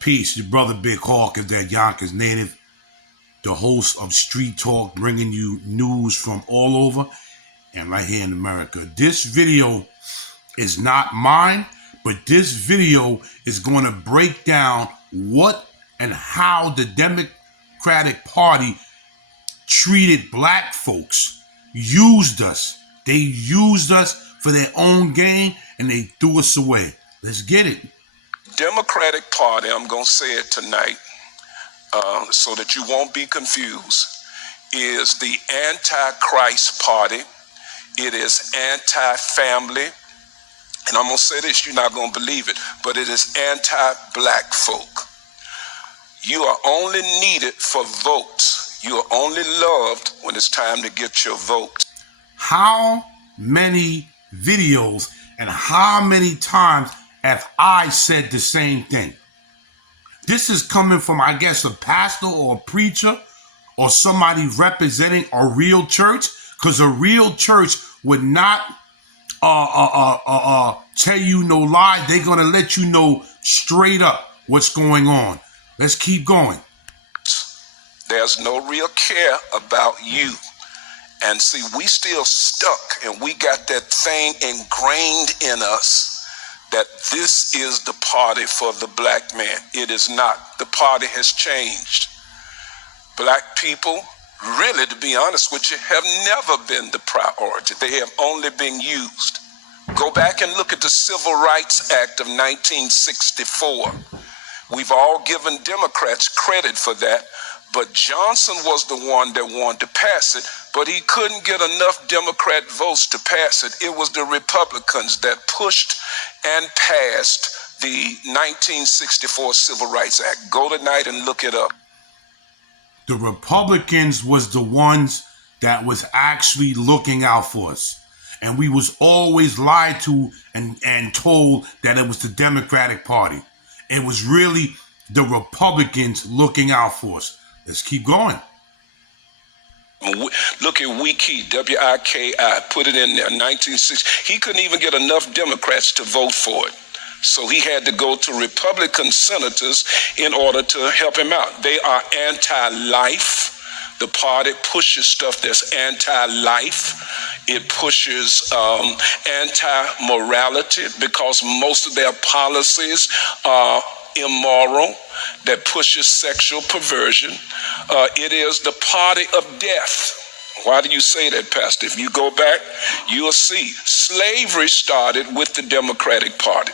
Peace, your brother Big Hawk is that Yonkers native, the host of Street Talk, bringing you news from all over and right here in America. This video is not mine, but this video is going to break down what and how the Democratic Party treated black folks, used us. They used us for their own gain and they threw us away. Let's get it. Democratic Party, I'm going to say it tonight so that you won't be confused, is the Antichrist Party. It is anti-family. And I'm going to say this, you're not going to believe it, but it is anti-black folk. You are only needed for votes. You are only loved when it's time to get your vote. How many videos and how many times have I said the same thing? This is coming from, I guess, a pastor or a preacher or somebody representing a real church, because a real church would not tell you no lie. They're going to let you know straight up what's going on. Let's keep going. There's no real care about you. And see, we still stuck and we got that thing ingrained in us that this is the party for the black man. It is not. The party has changed. Black people, really, to be honest with you, have never been the priority. They have only been used. Go back and look at the Civil Rights Act of 1964. We've all given Democrats credit for that, but Johnson was the one that wanted to pass it, but he couldn't get enough Democrat votes to pass it. It was the Republicans that pushed and passed the 1964 Civil Rights Act. Go tonight and look it up. The Republicans was the ones that was actually looking out for us. And we was always lied to and told that it was the Democratic Party. It was really the Republicans looking out for us. Let's keep going. Look at Wiki, W-I-K-I, put it in there, 1960. He couldn't even get enough Democrats to vote for it. So he had to go to Republican senators in order to help him out. They are anti-life. The party pushes stuff that's anti-life. It pushes anti-morality because most of their policies are immoral, that pushes sexual perversion. It is the party of death. Why do you say that, Pastor? If you go back, you'll see slavery started with the Democratic Party.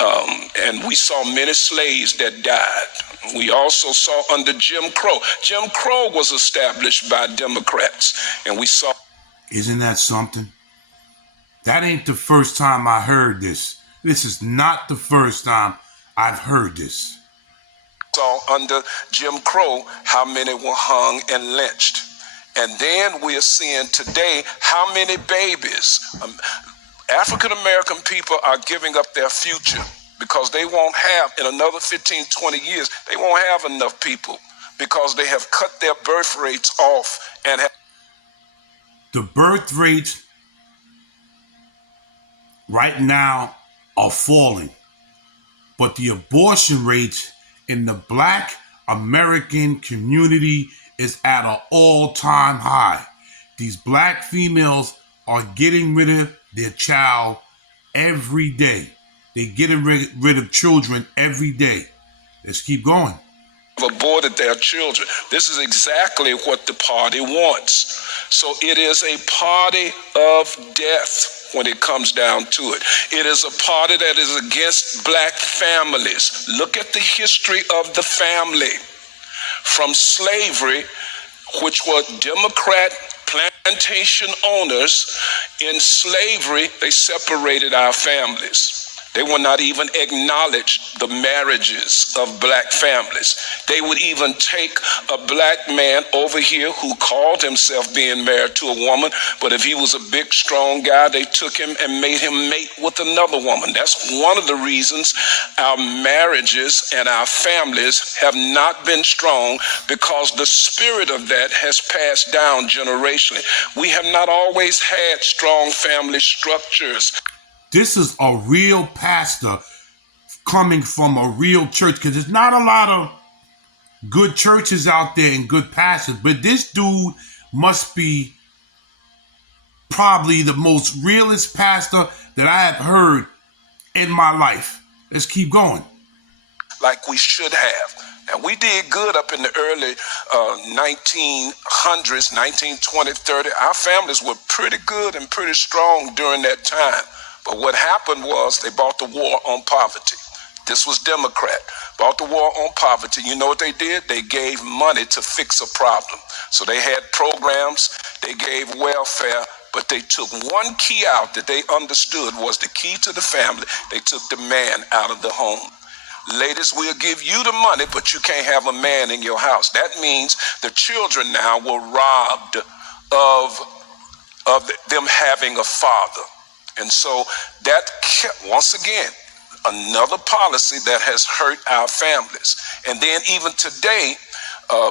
And we saw many slaves that died. We also saw under Jim Crow. Jim Crow was established by Democrats. And we saw... Isn't that something? That ain't the first time I heard this. This is not the first time I've heard this. Saw under Jim Crow how many were hung and lynched. And then we're seeing today how many babies, African American people are giving up their future because they won't have, in another 15, 20 years, they won't have enough people because they have cut their birth rates off and have... The birth rates right now are falling, but the abortion rates in the black American community is at an all-time high. These black females are getting rid of their child every day. They're getting rid of children every day. Let's keep going. Aborted their children. This is exactly what the party wants. So it is a party of death when it comes down to it. It is a party that is against black families. Look at the history of the family. From slavery, which were Democrat plantation owners, in slavery, they separated our families. They would not even acknowledge the marriages of black families. They would even take a black man over here who called himself being married to a woman, but if he was a big, strong guy, they took him and made him mate with another woman. That's one of the reasons our marriages and our families have not been strong, because the spirit of that has passed down generationally. We have not always had strong family structures. This is a real pastor coming from a real church, because there's not a lot of good churches out there and good pastors, but this dude must be probably the most realest pastor that I have heard in my life. Let's keep going. Like we should have. And we did good up in the early 1900s, 1920, 30. Our families were pretty good and pretty strong during that time. But what happened was they bought the war on poverty. This was Democrat. Bought the war on poverty. You know what they did? They gave money to fix a problem. So they had programs, they gave welfare, but they took one key out that they understood was the key to the family. They took the man out of the home. Ladies, we'll give you the money, but you can't have a man in your house. That means the children now were robbed of them having a father. And so that kept, once again, another policy that has hurt our families. And then even today,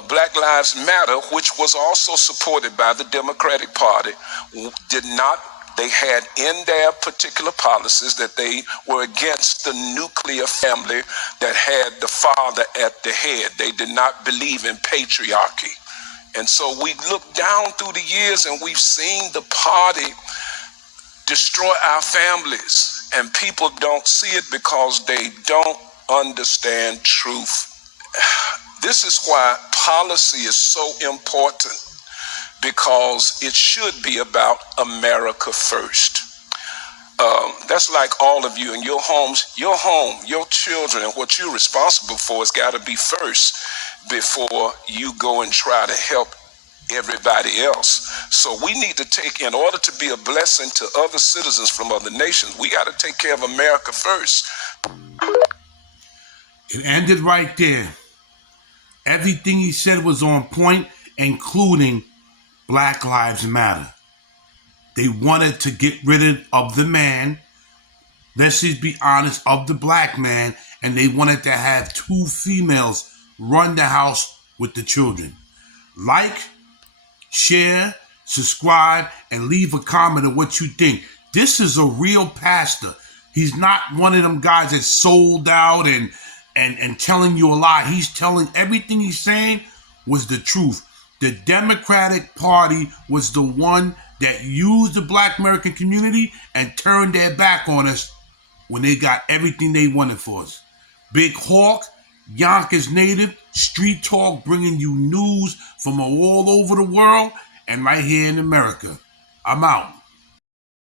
Black Lives Matter, which was also supported by the Democratic Party, they had in their particular policies that they were against the nuclear family that had the father at the head. They did not believe in patriarchy. And so we look down through the years and we've seen the party destroy our families. And people don't see it because they don't understand truth. This is why policy is so important, because it should be about America first. That's like all of you in your homes, your home, your children, and what you're responsible for has got to be first before you go and try to help everybody else. So we need to take, in order to be a blessing to other citizens from other nations, we got to take care of America first. It ended right there. Everything he said was on point, including Black Lives Matter. They wanted to get rid of the man, let's just be honest, of the black man, and they wanted to have 2 females run the house with the children. Like, share, subscribe, and leave a comment of what you think. This is a real pastor. He's not one of them guys that sold out and telling you a lie. He's telling everything he's saying was the truth. The Democratic Party was the one that used the Black American community and turned their back on us when they got everything they wanted for us. Big Hawk, Yonkers native, Street Talk, bringing you news from all over the world and right here in America. I'm out.